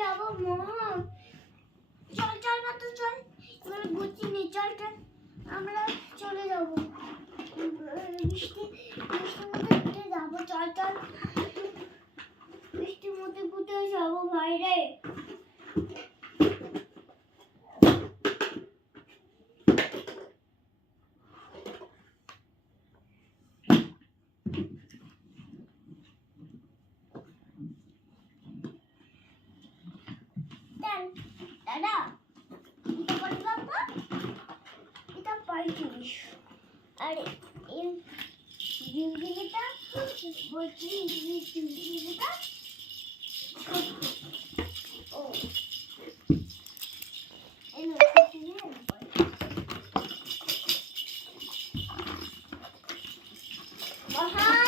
যাবো মম চল চল না তো চল এবারে গুচি নি চল চল আমরা চলে যাবো বৃষ্টি বৃষ্টির মধ্যে চল চল है ना এটা কত বাবা এটা পঁয়ত্রিশ আর এই জিলজিলিটা বত্রিশ জিলজিলিটা ও Aha!